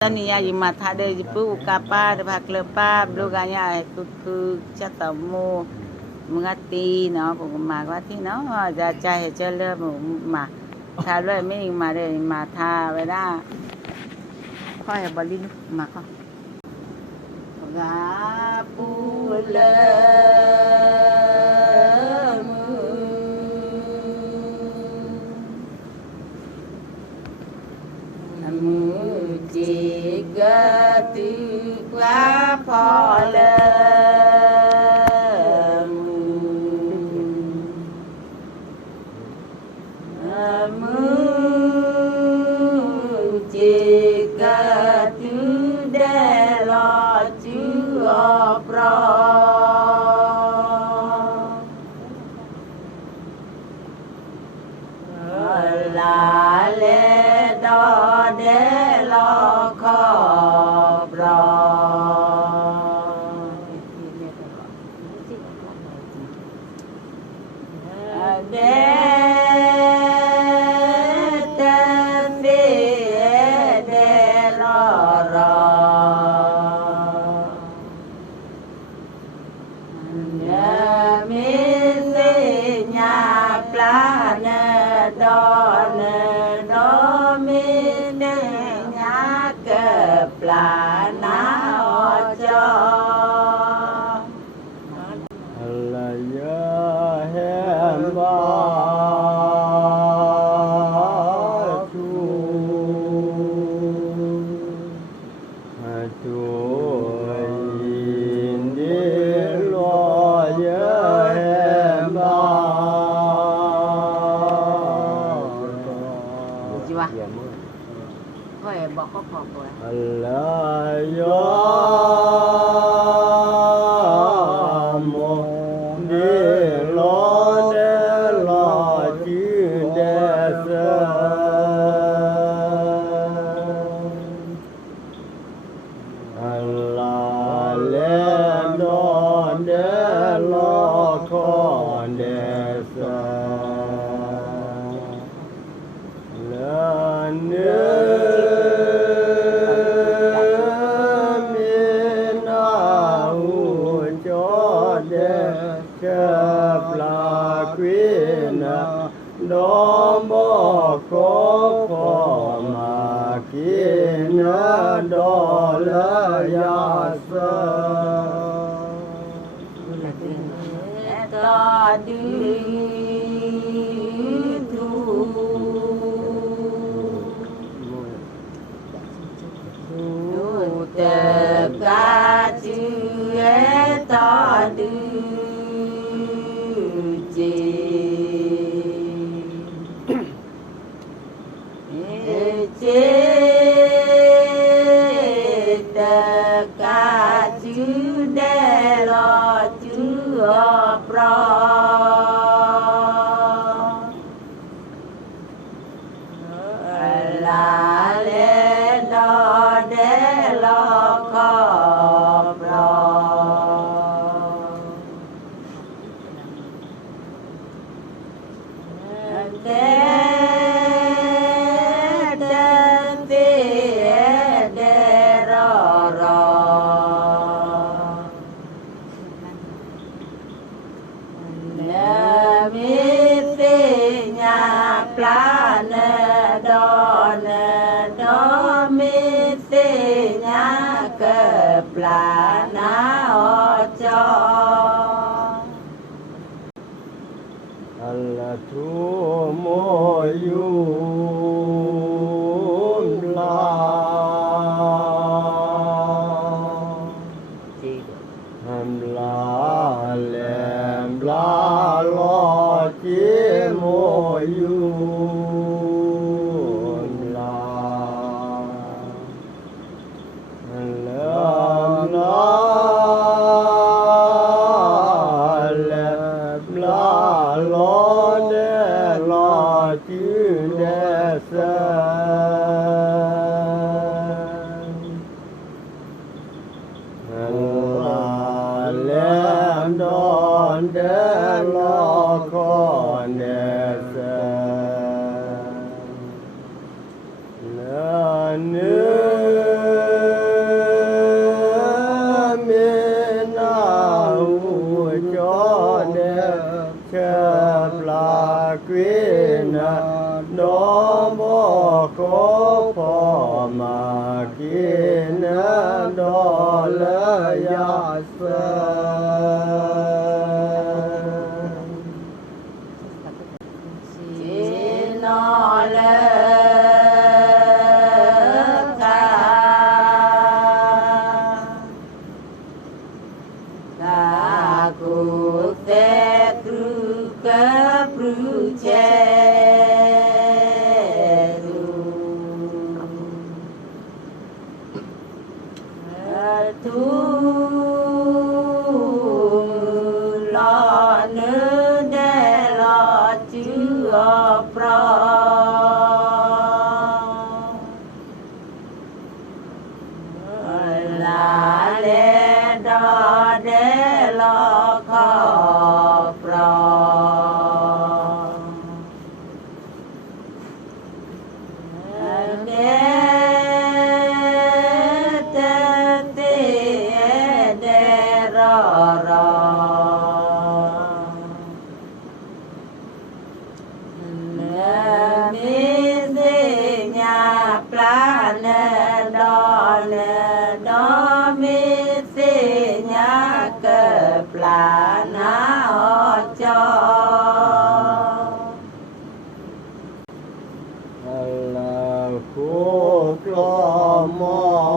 Tania di mata de jipu kapa de baklepa bluganya ku chatamu mengati no ma quá thì nó ra chai chơi lơ mà tha lơ mấy mà để mà tha vậy đó coi là bali mà con gà pu lơ jika tu qua phò lơ jika tu để lo chưa pro là lẽ đó để lo khó pro để tên đi để lo rõ nhớ mình đi nhà plan đó mình đi nhà cái plan nào cho là nhớ hem ba thôi bỏ có phòng rồi Allah ya mo de lo chi de sa Allah le do de lo con de sa la ne đó mô có phò mà kia đó là ya sa ta đi thu tất cả chữ ta đi tất cả chữ để lo chữ pro là lẽ đó để lo khó pro plan đó mi te nhà cái plan nào cho Allah tu mo yum la ham la lem la lo chi mo yum nước có phò mà kiến đó là ya chỉ nó lơ ca cụ te cru ca cru che tu lo nữ để lo chữ pro là để đó để lo khó pro là na ho cho là khu lo mò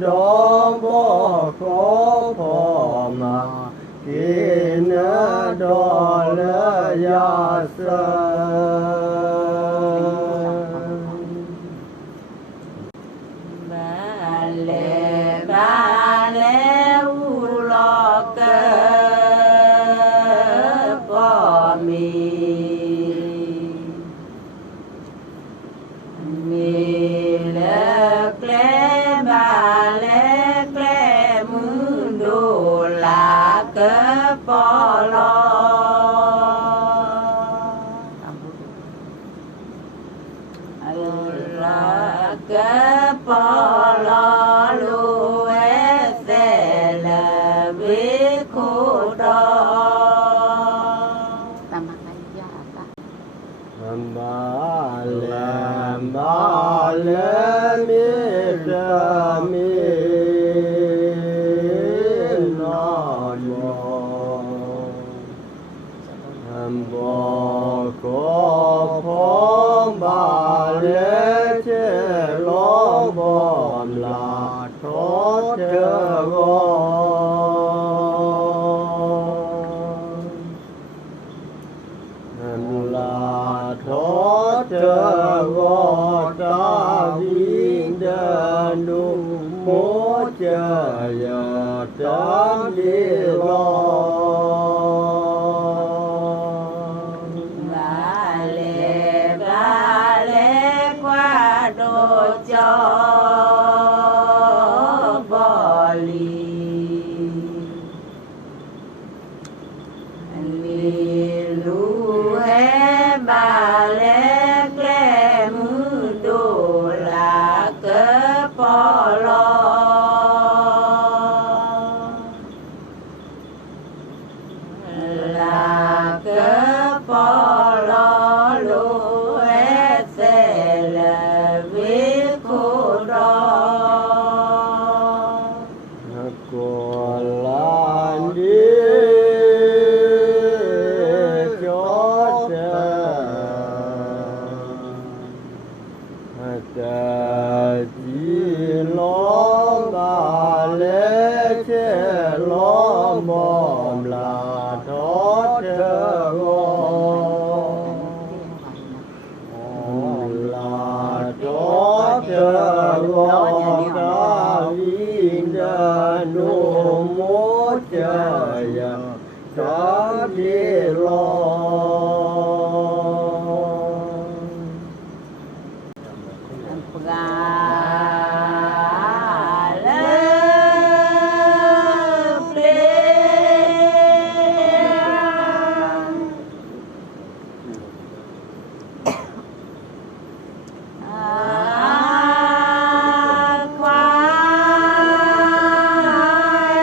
đó bỏ khó phò mà kiến đó là ya ba lê u lo cơ bỏ mi lê klê ba lê klê mư đồ là cơ bỏ lo là cơ bỏ lo lu e se la vi khu đo ba lê mi ra mi non bỏ có phong ba lê che lo bom là thoát chờ là thoát chờ ta vinh đơn đủ mô chờ giờ trắng đi lo ba lê qua đồ cho bò lì lu he ba lê klê mư đồ là cơ bò lo là cơ bò lo lu he se la vi khu đo จะจีล้อกาเลเชล้อมอมลาทอเธอกลาทอเธอกาวินดานุโมเจยะจาพิโลปลาเลเปลควาย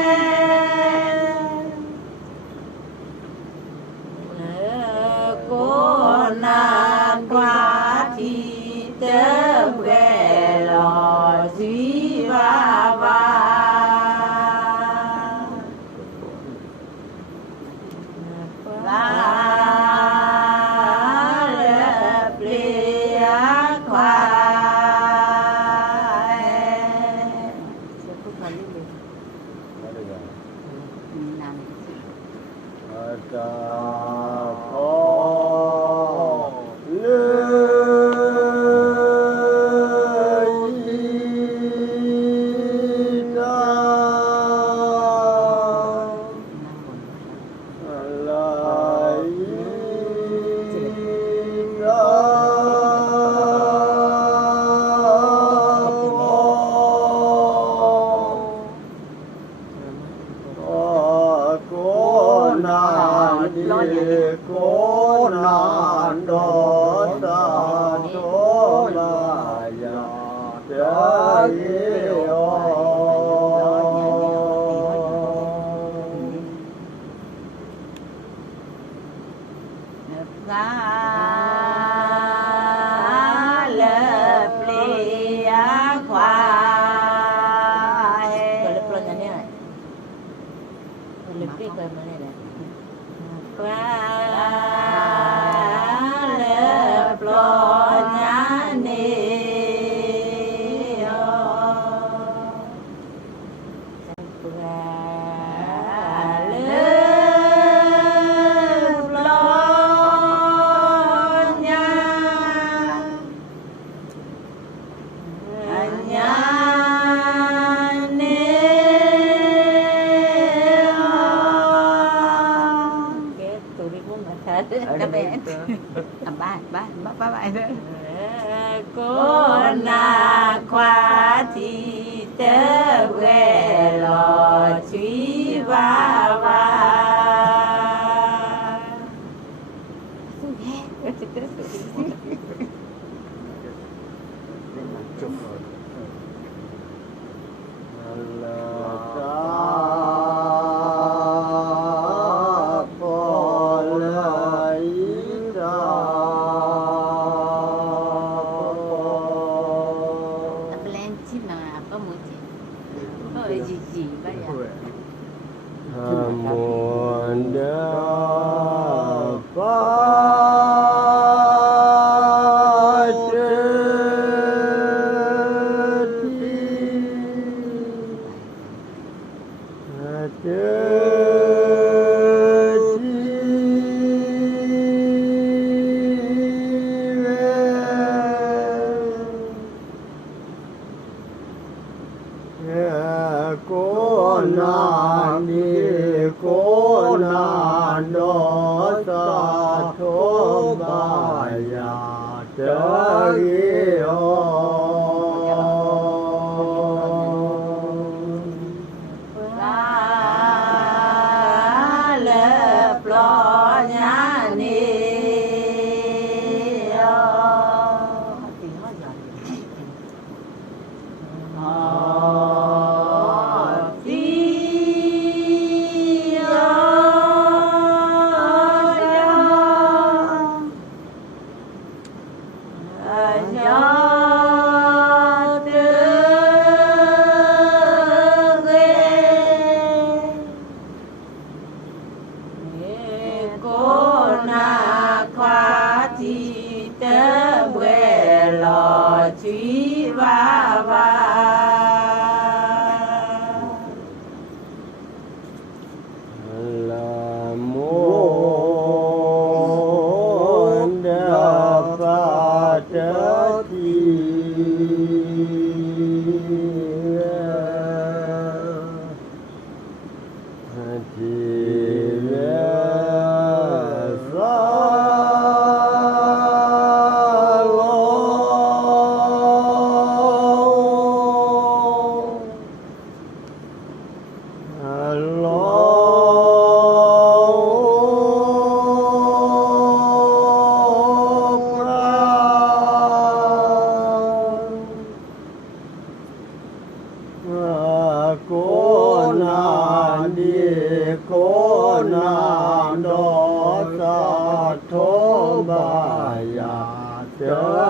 โกนากวาทีเตเวลอสีวาวาลาเลเปลียควายเสียพูดมาเรื่อยๆนานอาจารย์ขอเลืโกนาโดตาโตลายาเจโอลาเลเปลียควายตัวเล็กตัวนี้เนี่ยตัวเล็กตัวนี้เนี่ยปลาเลปลอญาเนโอปลาเลปลอญาญาเนกระเบนบ้านโกนาควาทีเตเวลอชีวาวาจบมวนเดปาเจทีเจทีเวโกนานิโกนาโดตาโทบายาเจโอลาเลปลอญาเนโอย truy va va là muốn đa phá trở thì cố na đi cố na đó ta thố bà ya chớ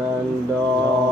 lần đó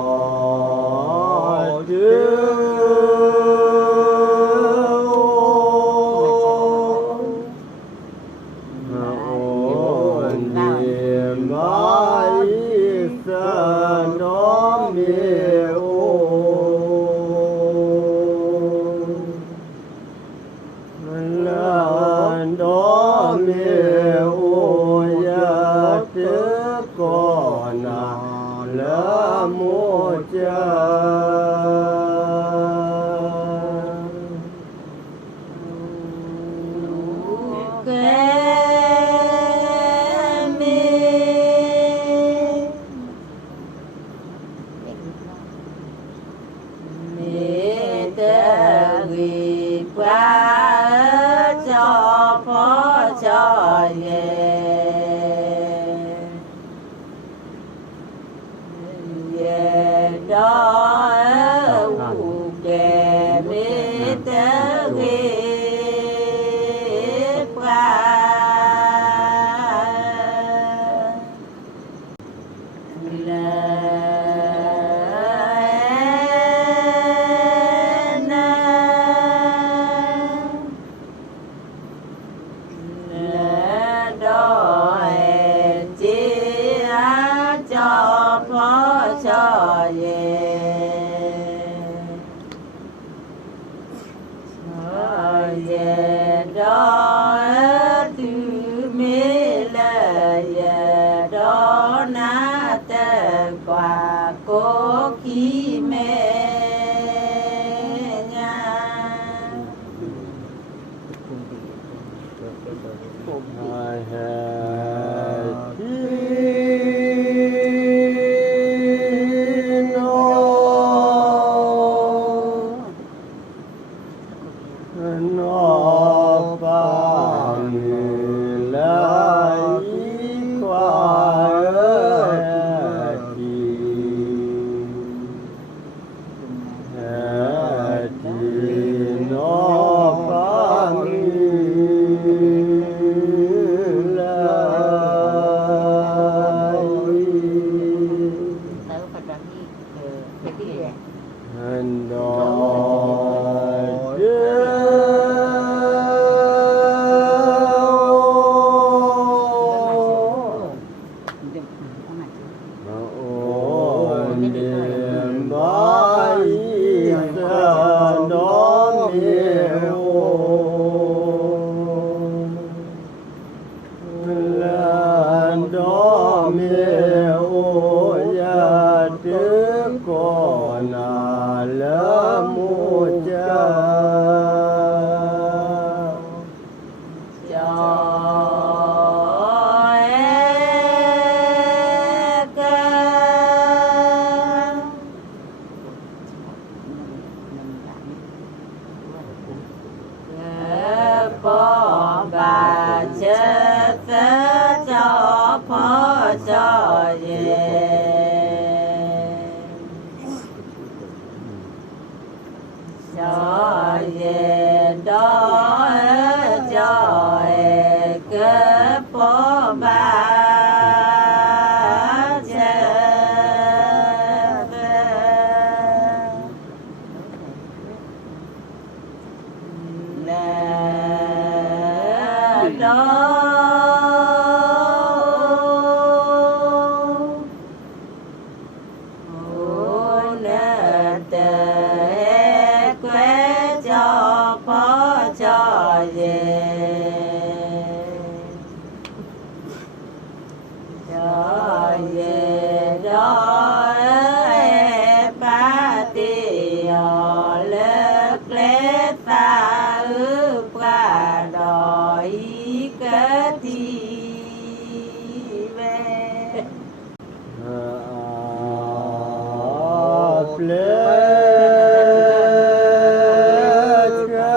I had เอาใหม่ โอ้เดียมบายสานอมเอโอลานดอมเอโอยาตึกก่อนอาละมุจาจอยกะปอบาเชตจอพอจอเยจอเยดอจอยกะปอบาเชตดอโอ้เนเตเกวจอพอจอเยจอเยดอปาติยอเลเกลตาปาดอยกะทีเวเพลกา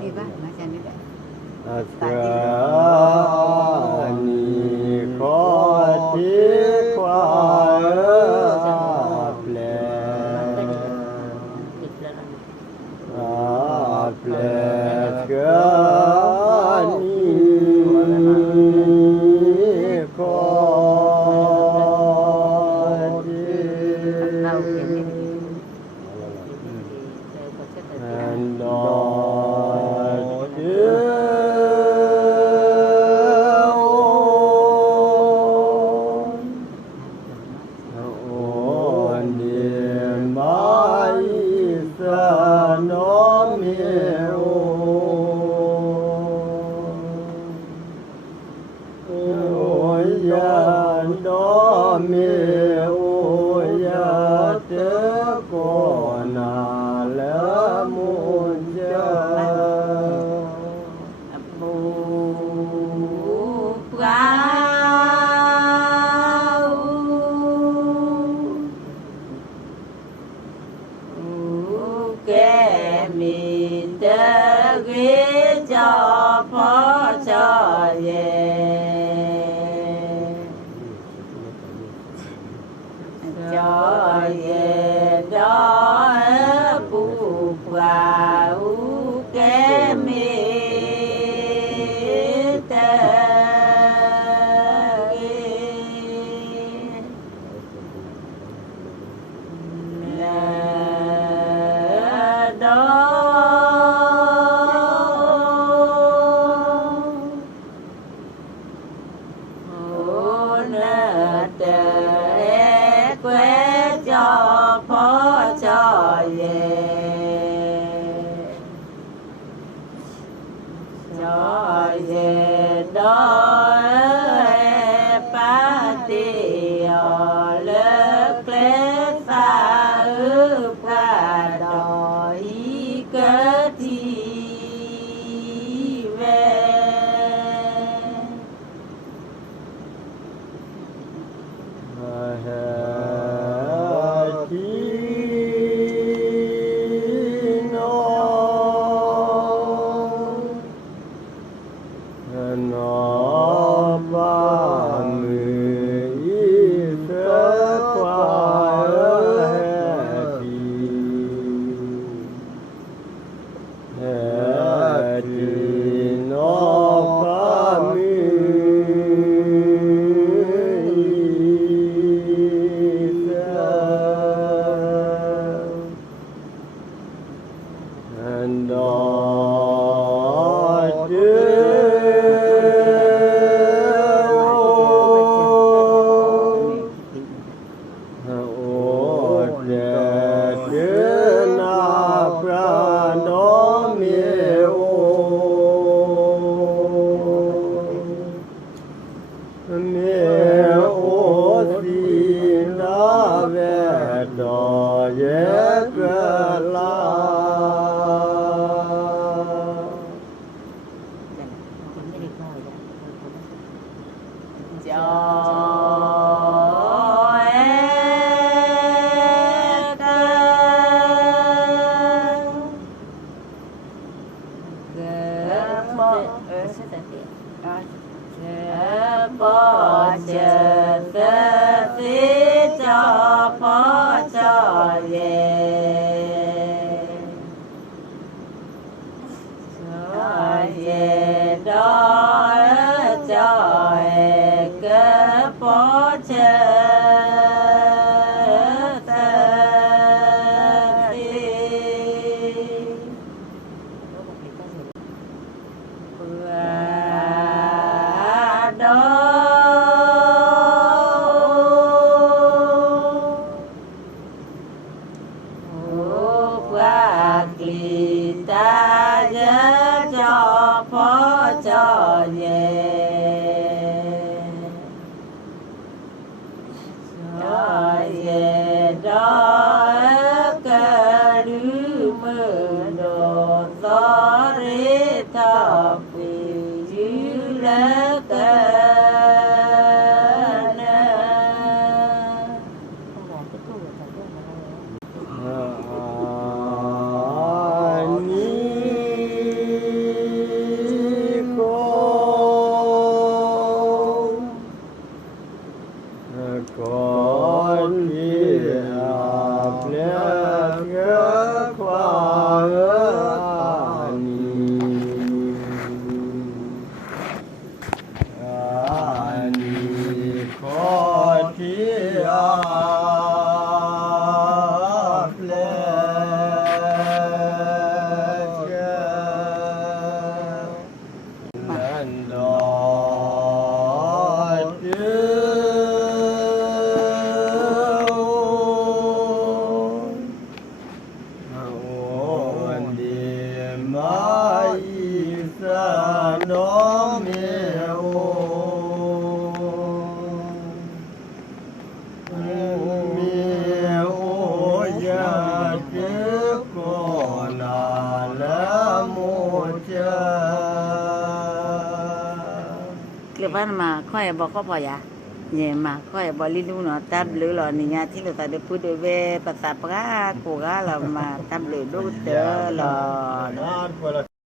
พี่บ้านมาจากนี่แหละ อัตรานิโคติควาเพลเพลกานิโคติ เราเขียนนี่ and Lord on the Son of Mary, oh, yeah, no, me, oh, yeah, take on a lemon, yeah. ปูปลาวแกมีเดกิจอพอจอเยจอเยดอปูปลาวแกมีเดกิดอ mà khói bỏ có bỏ ya nhẹ mà khói bỏ đi luôn nó tab lưỡi lò này nha thì người ta được phun được về bát sáp cá cổ cá là mà tab lưỡi đốt tơ lò